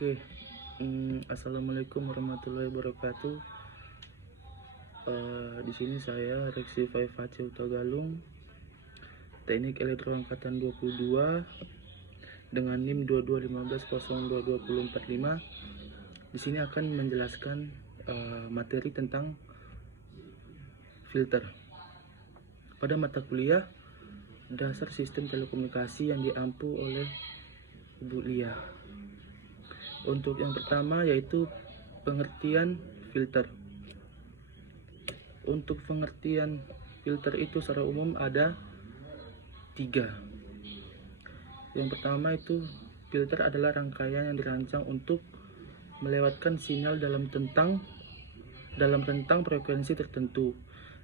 Oke, Assalamualaikum warahmatullahi wabarakatuh. Di sini saya Reksi Faiface Utagalung, Teknik Elektro Angkatan 22 dengan NIM 2215022045. Di sini akan menjelaskan materi tentang filter pada mata kuliah Dasar Sistem Telekomunikasi yang diampu oleh Ibu Lia. Untuk yang pertama yaitu pengertian filter. Untuk pengertian filter itu secara umum ada 3. Yang pertama itu filter adalah rangkaian yang dirancang untuk melewatkan sinyal dalam rentang frekuensi tertentu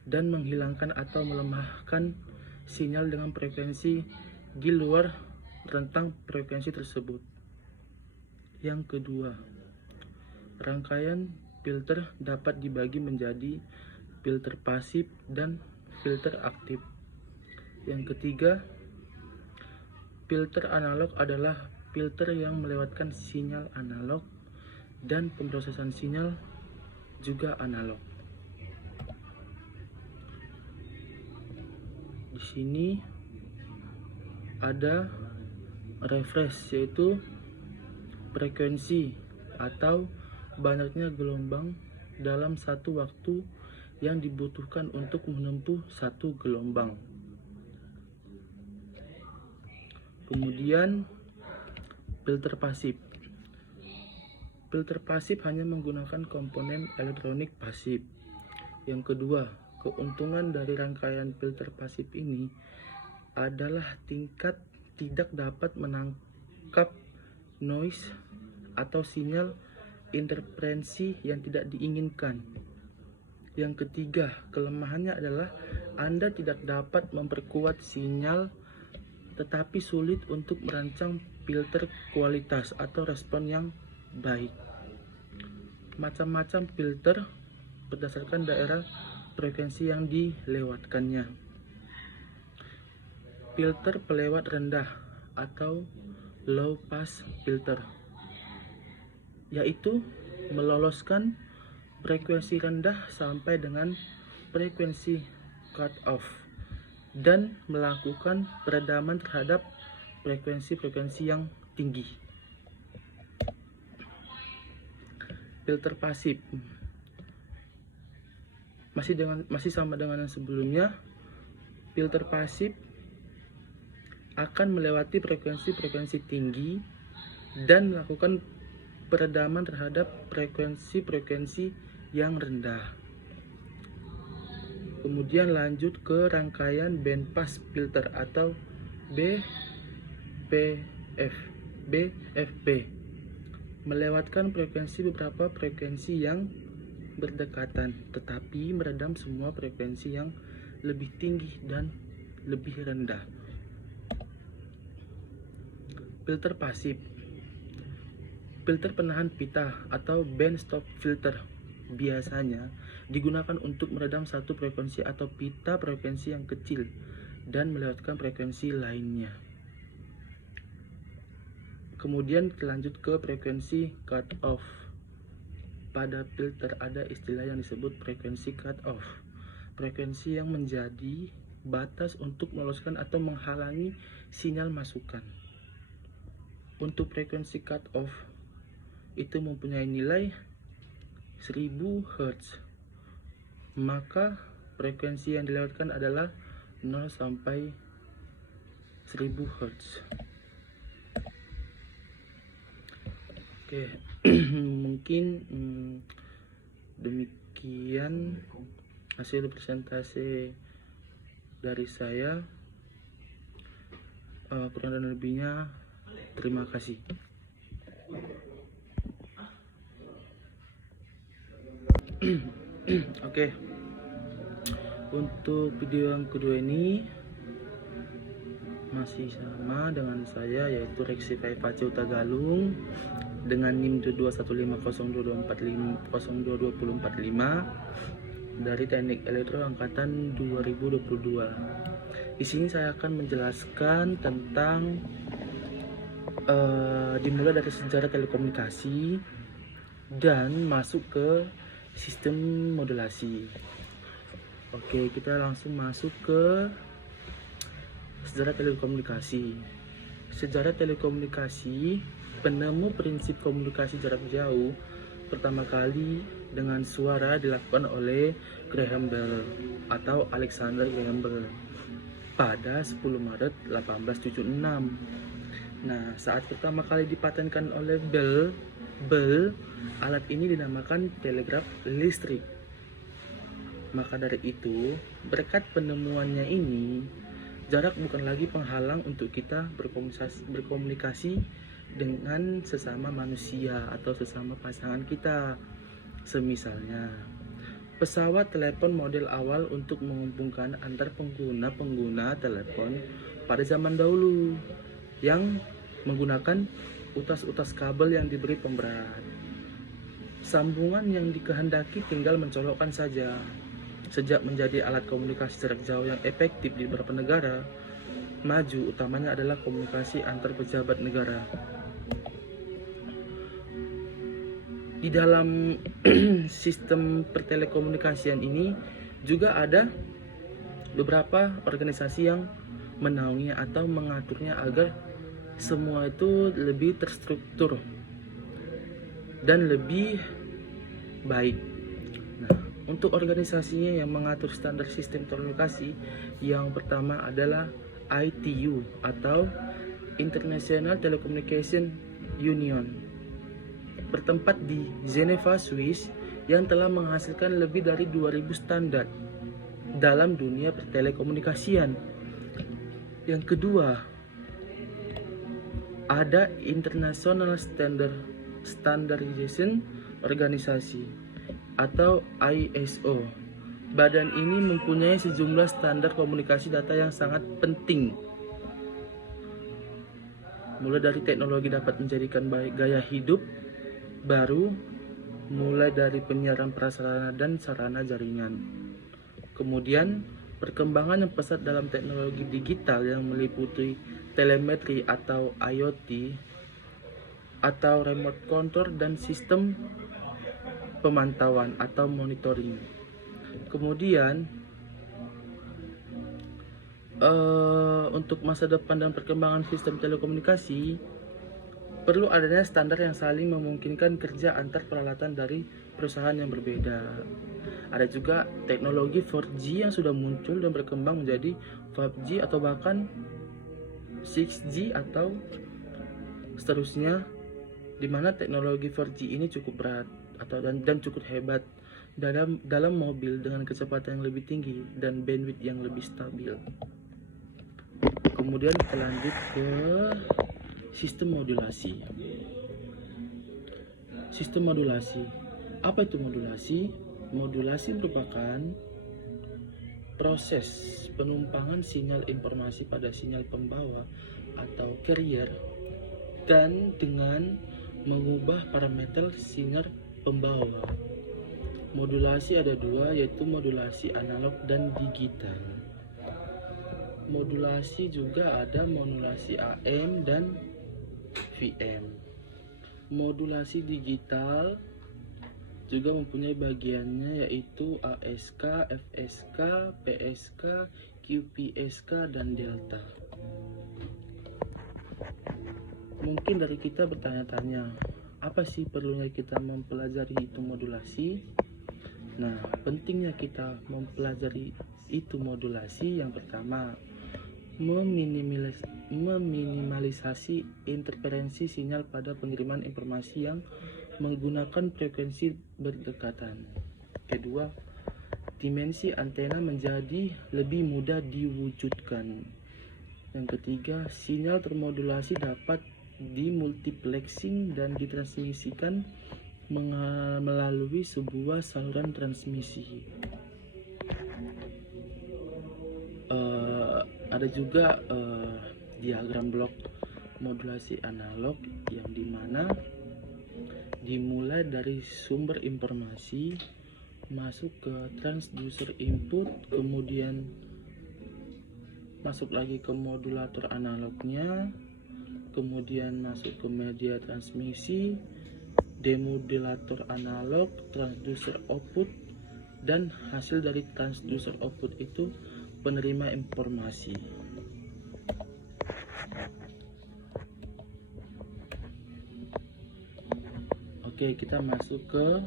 dan menghilangkan atau melemahkan sinyal dengan frekuensi di luar rentang frekuensi tersebut. Yang kedua, rangkaian filter dapat dibagi menjadi filter pasif dan filter aktif. Yang ketiga, filter analog adalah filter yang melewatkan sinyal analog dan pemrosesan sinyal juga analog. Di sini ada refresh, yaitu frekuensi atau banyaknya gelombang dalam satu waktu yang dibutuhkan untuk menempuh satu gelombang. Kemudian filter pasif. Filter pasif hanya menggunakan komponen elektronik pasif. Yang kedua, keuntungan dari rangkaian filter pasif ini adalah tingkat tidak dapat menangkap noise atau sinyal interferensi yang tidak diinginkan. Yang ketiga, kelemahannya adalah Anda tidak dapat memperkuat sinyal tetapi sulit untuk merancang filter kualitas atau respon yang baik. Macam-macam filter berdasarkan daerah frekuensi yang dilewatkannya. Filter pelewat rendah atau low pass filter, yaitu meloloskan frekuensi rendah sampai dengan frekuensi cut off dan melakukan peredaman terhadap frekuensi-frekuensi yang tinggi. Filter pasif masih sama dengan yang sebelumnya. Filter pasif akan melewati frekuensi-frekuensi tinggi dan melakukan peredaman terhadap frekuensi-frekuensi yang rendah. Kemudian lanjut ke rangkaian band pass filter atau BFP, melewatkan beberapa frekuensi yang berdekatan tetapi meredam semua frekuensi yang lebih tinggi dan lebih rendah. Filter pasif. Filter penahan pita atau band stop filter biasanya digunakan untuk meredam satu frekuensi atau pita frekuensi yang kecil dan melewatkan frekuensi lainnya. Kemudian lanjut ke frekuensi cut off. Pada filter ada istilah yang disebut frekuensi cut off. Frekuensi yang menjadi batas untuk meloloskan atau menghalangi sinyal masukan. Untuk frekuensi cut off itu mempunyai nilai 1000 Hz, maka frekuensi yang dilewatkan adalah 0 sampai 1000 Hz. Oke, mungkin demikian hasil presentasi dari saya. Kurang dan lebihnya terima kasih. Oke, untuk video yang kedua ini masih sama dengan saya, yaitu Reksi Faiface Utagalung dengan NIM 2215022045 dari Teknik Elektro Angkatan 2022. Di sini saya akan menjelaskan tentang dimulai dari sejarah telekomunikasi dan masuk ke sistem modulasi. Oke, kita langsung masuk ke sejarah telekomunikasi. Sejarah telekomunikasi, penemu prinsip komunikasi jarak jauh pertama kali dengan suara dilakukan oleh Graham Bell atau Alexander Graham Bell pada 10 Maret 1876. Nah, saat pertama kali dipatenkan oleh Bell, alat ini dinamakan telegraf listrik. Maka dari itu, berkat penemuannya ini, jarak bukan lagi penghalang untuk kita berkomunikasi dengan sesama manusia atau sesama pasangan kita. Semisalnya, pesawat telepon model awal untuk menghubungkan antar pengguna telepon pada zaman dahulu yang menggunakan utas-utas kabel yang diberi pemberat. Sambungan yang dikehendaki tinggal mencolokkan saja. Sejak menjadi alat komunikasi jarak jauh yang efektif di beberapa negara maju, utamanya adalah komunikasi antar pejabat negara. Di dalam sistem pertelekomunikasian ini juga ada beberapa organisasi yang menaunginya atau mengaturnya agar semua itu lebih terstruktur dan lebih baik. Nah, untuk organisasinya yang mengatur standar sistem telekomunikasi, yang pertama adalah ITU atau International Telecommunication Union, bertempat di Geneva, Swiss, yang telah menghasilkan lebih dari 2000 standar dalam dunia pertelekomunikasian. Yang kedua, ada International Standardization Organisasi atau ISO. Badan ini mempunyai sejumlah standar komunikasi data yang sangat penting. Mulai dari teknologi dapat menjadikan baik gaya hidup baru, mulai dari penyiaran prasarana dan sarana jaringan. Kemudian, perkembangan yang pesat dalam teknologi digital yang meliputi telemetri atau IoT atau remote control dan sistem pemantauan atau monitoring. Kemudian untuk masa depan dan perkembangan sistem telekomunikasi, perlu adanya standar yang saling memungkinkan kerja antar peralatan dari perusahaan yang berbeda. Ada juga teknologi 4G yang sudah muncul dan berkembang menjadi 5G atau bahkan 6G atau seterusnya, di mana teknologi 4G ini cukup berat dan cukup hebat dalam mobil dengan kecepatan yang lebih tinggi dan bandwidth yang lebih stabil. Kemudian kita lanjut ke sistem modulasi. Sistem modulasi. Apa itu modulasi? Modulasi merupakan proses penumpangan sinyal informasi pada sinyal pembawa atau carrier dan dengan mengubah parameter sinyal pembawa. Modulasi ada dua, yaitu modulasi analog dan digital. Modulasi juga ada modulasi AM dan VM. Modulasi digital juga mempunyai bagiannya, yaitu ASK, FSK, PSK, QPSK, dan Delta. Mungkin dari kita bertanya-tanya, apa sih perlunya kita mempelajari itu modulasi? Nah, pentingnya kita mempelajari itu modulasi, yang pertama, meminimalisasi interferensi sinyal pada pengiriman informasi yang menggunakan frekuensi berdekatan. Kedua, dimensi antena menjadi lebih mudah diwujudkan. Yang ketiga, sinyal termodulasi dapat dimultiplexing dan ditransmisikan melalui sebuah saluran transmisi. Ada juga diagram blok modulasi analog, yang dimana dimulai dari sumber informasi masuk ke transducer input, kemudian masuk lagi ke modulator analognya, kemudian masuk ke media transmisi, demodulator analog, transducer output, dan hasil dari transducer output itu penerima informasi. Oke, kita masuk ke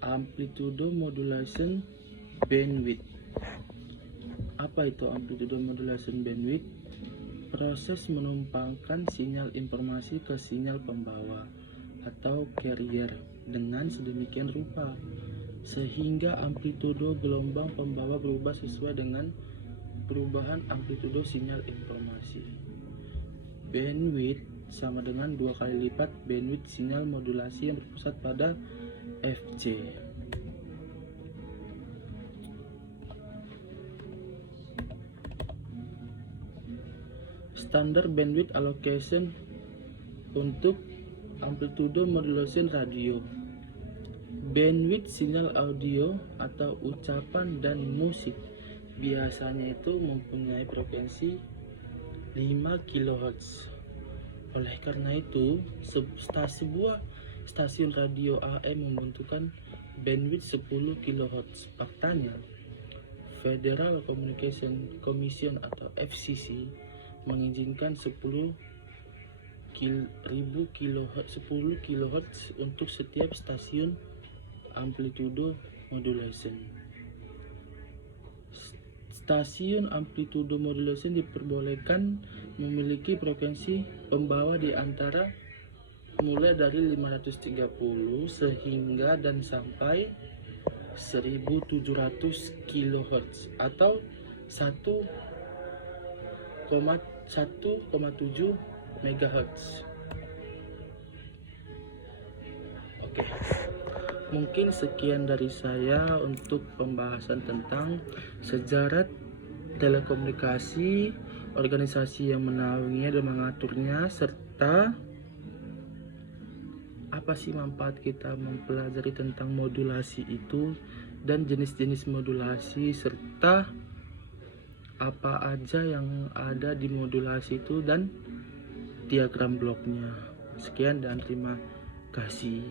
amplitude modulation bandwidth. Apa itu amplitude modulation bandwidth? Proses menumpangkan sinyal informasi ke sinyal pembawa atau carrier dengan sedemikian rupa sehingga amplitude gelombang pembawa berubah sesuai dengan perubahan amplitude sinyal informasi. Bandwidth sama dengan 2 kali lipat bandwidth sinyal modulasi yang berpusat pada Fc. Standar bandwidth allocation untuk amplitude modulation radio. Bandwidth sinyal audio atau ucapan dan musik biasanya itu mempunyai frekuensi 5 kHz. Oleh karena itu, sebuah stasiun radio AM membutuhkan bandwidth 10 kHz. Faktanya, Federal Communication Commission atau FCC mengizinkan 10 kHz untuk setiap stasiun amplitude modulation. Stasiun amplitude modulation diperbolehkan memiliki frekuensi pembawa di antara mulai dari 530 sehingga dan sampai 1700 kHz atau 1,7 MHz. Oke. Mungkin sekian dari saya untuk pembahasan tentang sejarah telekomunikasi, organisasi yang menaunginya dan mengaturnya, serta apa sih manfaat kita mempelajari tentang modulasi itu dan jenis-jenis modulasi, serta apa aja yang ada di modulasi itu dan diagram bloknya. Sekian dan terima kasih.